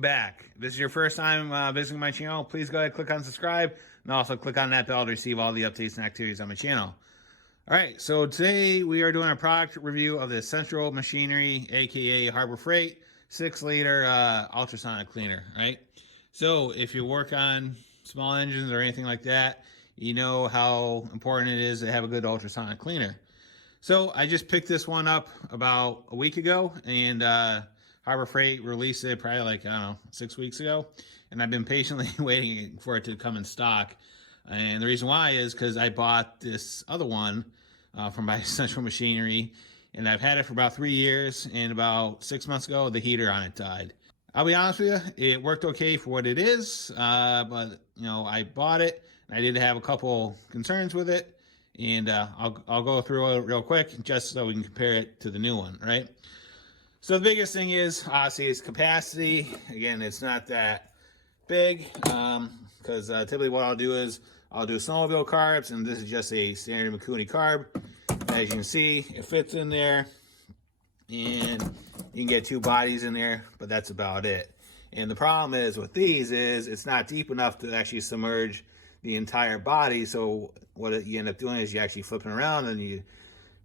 welcome back. If this is your first time visiting my channel, please go ahead and click on subscribe, and also click on that bell to receive all the updates and activities on my channel. Alright, so today we are doing a product review of the Central Machinery, aka Harbor Freight, 6-liter ultrasonic cleaner. Right? So if you work on small engines or anything like that, you know how important it is to have a good ultrasonic cleaner. So I just picked this one up about a week ago, and Harbor Freight released it probably like, I don't know, 6 weeks ago. And I've been patiently waiting for it to come in stock. And the reason why is because I bought this other one from my Central Machinery, and I've had it for about 3 years, and about 6 months ago, the heater on it died. I'll be honest with you, it worked okay for what it is, but you know, I bought it, and I did have a couple concerns with it, and I'll go through it real quick just so we can compare it to the new one, right? So the biggest thing is, obviously, its capacity. Again, it's not that big, because typically what I'll do is I'll do snowmobile carbs, and this is just a standard Mikuni carb. As you can see, it fits in there, and you can get 2 bodies in there, but that's about it. And the problem is with these is it's not deep enough to actually submerge the entire body, so what you end up doing is you actually flipping around and you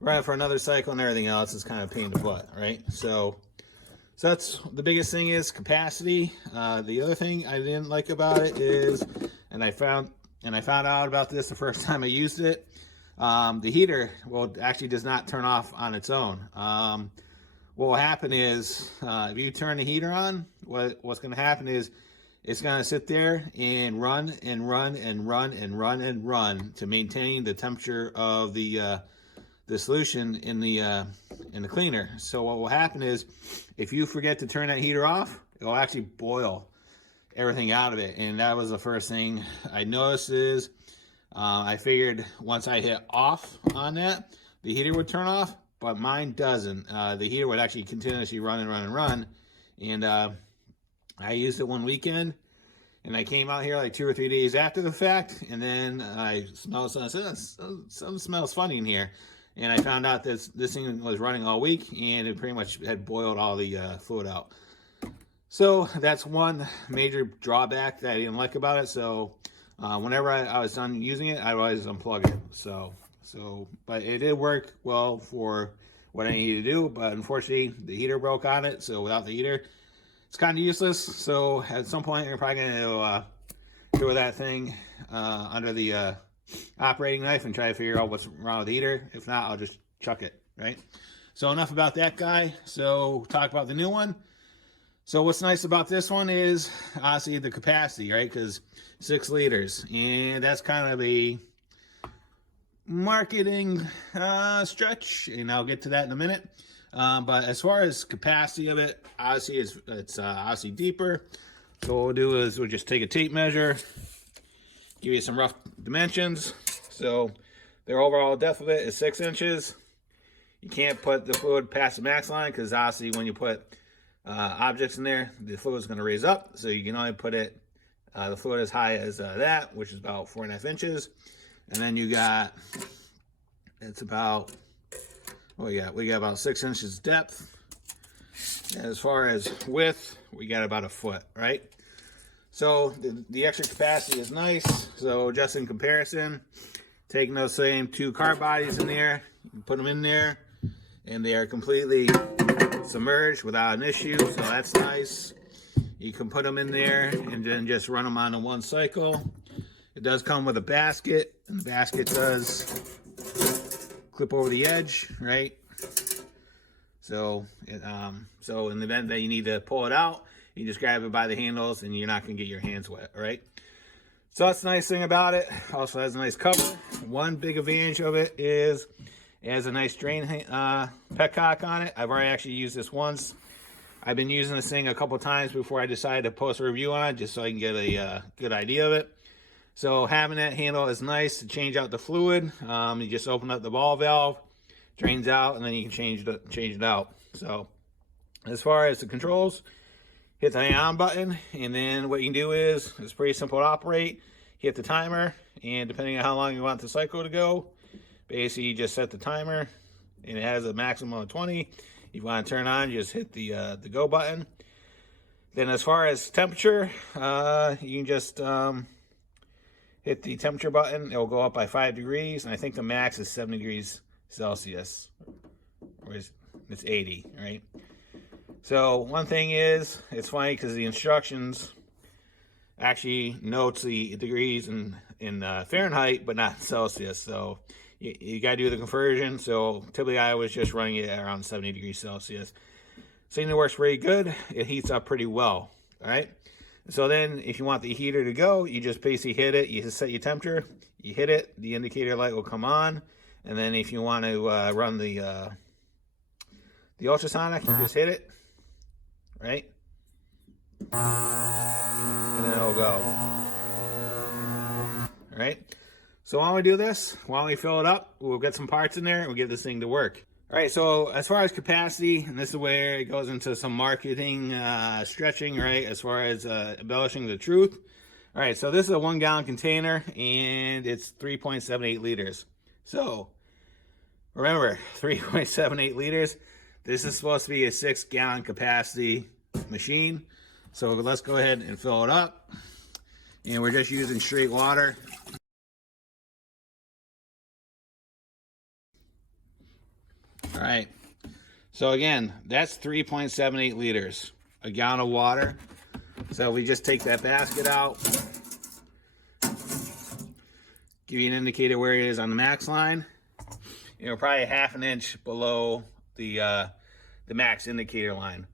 run it for another cycle and everything else. Is kind of a pain in the butt, right? So that's the biggest thing, is capacity. The other thing I didn't like about it is, and I found out about this the first time I used it, the heater actually does not turn off on its own. What will happen is, if you turn the heater on, what's going to happen is it's going to sit there and run and run and run and run and run to maintain the temperature of the solution in the cleaner. So what will happen is, if you forget to turn that heater off, it will actually boil everything out of it. And that was the first thing I noticed is, I figured once I hit off on that, the heater would turn off, but mine doesn't. The heater would actually continuously run and run and run. And I used it one weekend, and I came out here like 2 or 3 days after the fact, and then I smelled something. I said, something smells funny in here. And I found out that this thing was running all week, and it pretty much had boiled all the fluid out. So that's one major drawback that I didn't like about it. So whenever I was done using it, I always unplug it. But it did work well for what I needed to do. But unfortunately, the heater broke on it. So without the heater, it's kind of useless. So at some point, you're probably going to throw that thing under the operating knife and try to figure out what's wrong with the heater. If not, I'll just chuck it, right? So enough about that guy. So talk about the new one. So what's nice about this one is obviously the capacity, right? Because 6 liters, and that's kind of a marketing stretch, and I'll get to that in a minute. But as far as capacity of it, obviously it's obviously deeper. So what we'll do is we'll just take a tape measure, give you some rough dimensions. So their overall depth of it is 6 inches. You can't put the fluid past the max line, because obviously when you put objects in there, the fluid is going to raise up. So you can only put it the fluid as high as that, which is about 4.5 inches. And then you got, it's about, we got about 6 inches depth. As far as width, we got about 1 foot, right? So the extra capacity is nice. So just in comparison, taking those same 2 car bodies in there, you put them in there, and they are completely submerged without an issue. So that's nice. You can put them in there and then just run them on in 1 cycle. It does come with a basket, and the basket does clip over the edge, right? So so in the event that you need to pull it out, you just grab it by the handles, and you're not going to get your hands wet, right? So that's the nice thing about it. Also has a nice cover. One big advantage of it is it has a nice drain petcock on it. I've already actually used this once. I've been using this thing a couple times before I decided to post a review on it, just so I can get a good idea of it. So having that handle is nice to change out the fluid. You just open up the ball valve, drains out, and then you can change it out. So as far as the controls, hit the on button, and then what you can do is, it's pretty simple to operate. Hit the timer, and depending on how long you want the cycle to go, basically you just set the timer, and it has a maximum of 20. If you want to turn on, you just hit the go button. Then as far as temperature, you can just hit the temperature button. It will go up by 5 degrees, and I think the max is 70 degrees Celsius, or it's 80, right? So one thing is, it's funny because the instructions actually notes the degrees in Fahrenheit, but not Celsius. So you got to do the conversion. So typically I was just running it at around 70 degrees Celsius. Seems it works pretty good. It heats up pretty well. All right. So then if you want the heater to go, you just basically hit it. You just set your temperature. You hit it. The indicator light will come on. And then if you want to run the ultrasonic, you just hit it. Right. And then it'll go. All right. So while we do this, while we fill it up, we'll get some parts in there and we'll get this thing to work. All right, so as far as capacity, and this is where it goes into some marketing stretching, right, as far as embellishing the truth. All right, so this is a 1 gallon container, and it's 3.78 liters. So remember, 3.78 liters. This is supposed to be a 6 gallon capacity machine. So let's go ahead and fill it up. And we're just using straight water. All right, so again, that's 3.78 liters, a gallon of water. So we just take that basket out, give you an indicator where it is on the max line. You know, probably 1/2 inch below the max indicator line.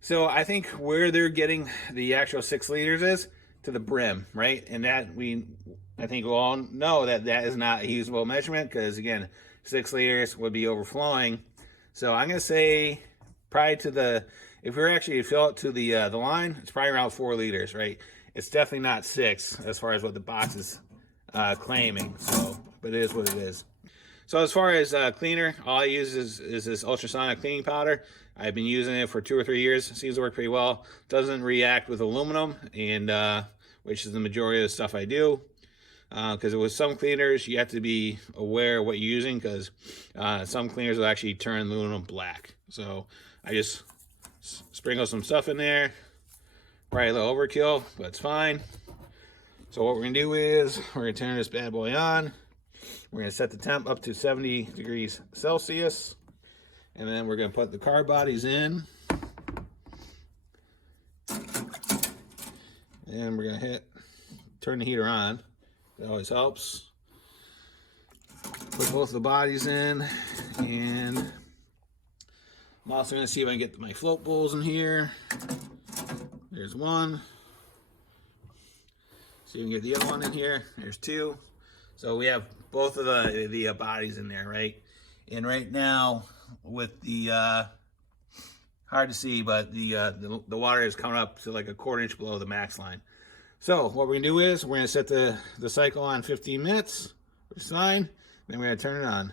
So I think where they're getting the actual 6 liters is to the brim, right? And that I think we all know that that is not a usable measurement because again, 6 liters would be overflowing. So I'm gonna say probably to the, if we were actually to fill it to the line, it's probably around 4 liters, right? It's definitely not 6 as far as what the box is claiming. So, but it is what it is. So as far as cleaner, all I use is this ultrasonic cleaning powder. I've been using it for 2 or 3 years. It seems to work pretty well. Doesn't react with aluminum, and which is the majority of the stuff I do. Because with some cleaners, you have to be aware of what you're using, because some cleaners will actually turn aluminum black. So I just sprinkle some stuff in there. Probably a little overkill, but it's fine. So what we're gonna do is we're gonna turn this bad boy on. We're gonna set the temp up to 70 degrees Celsius, and then we're gonna put the car bodies in, and we're gonna turn the heater on. That always helps. Put both the bodies in, and I'm also going to see if I can get my float bowls in here. There's one. See if we can get the other one in here. There's 2. So we have both of the bodies in there, right? And right now, with the hard to see, but the water is coming up to like a 1/4 inch below the max line. So what we're gonna do is we're gonna set the cycle on 15 minutes, which is fine. Then we're gonna turn it on.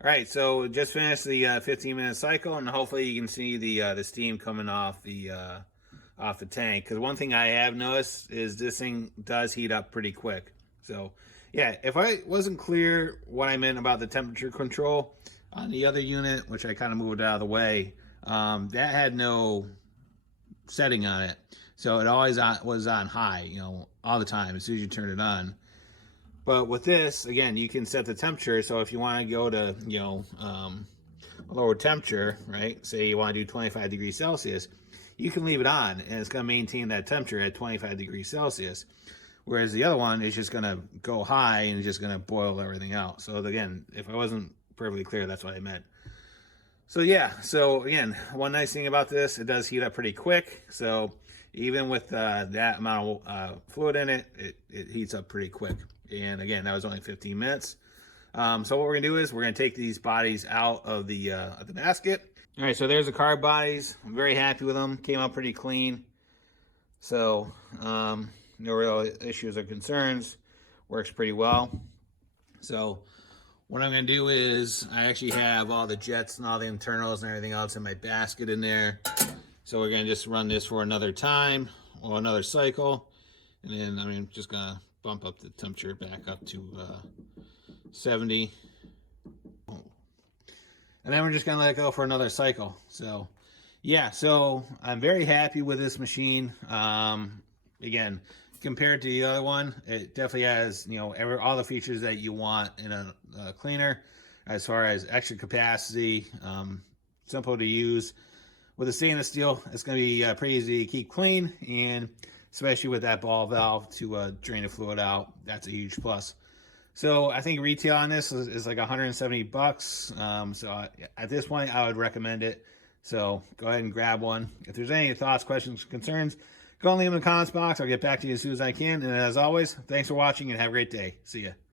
All right, so just finished the 15-minute cycle, and hopefully you can see the steam coming off the tank. Because one thing I have noticed is this thing does heat up pretty quick. So yeah, if I wasn't clear what I meant about the temperature control on the other unit, which I kind of moved out of the way, that had no setting on it. So it always was on high, you know, all the time as soon as you turn it on. But with this, again, you can set the temperature. So if you want to go to, you know, a lower temperature, right? Say you want to do 25 degrees Celsius, you can leave it on and it's going to maintain that temperature at 25 degrees Celsius. Whereas the other one is just going to go high and it's just going to boil everything out. So again, if I wasn't perfectly clear, that's what I meant. So yeah, so again, one nice thing about this, it does heat up pretty quick. So even with that amount of fluid in it, it heats up pretty quick. And again, that was only 15 minutes. So what we're gonna do is we're gonna take these bodies out of the basket. All right, so there's the car bodies. I'm very happy with them. Came out pretty clean. So no real issues or concerns. Works pretty well. So what I'm going to do is I actually have all the jets and all the internals and everything else in my basket in there. So we're going to just run this for another time or another cycle. And then I'm just going to bump up the temperature back up to 70. and then we're just going to let it go for another cycle. So yeah, so I'm very happy with this machine. Again, compared to the other one, it definitely has, you know, all the features that you want in a cleaner, as far as extra capacity, simple to use. With the stainless steel, it's going to be pretty easy to keep clean, and especially with that ball valve to drain the fluid out, that's a huge plus. So I think retail on this is like 170 bucks. So at this point, I would recommend it. So go ahead and grab one. If there's any thoughts, questions, concerns, go and leave them in the comments box. I'll get back to you as soon as I can. And as always, thanks for watching and have a great day. See ya.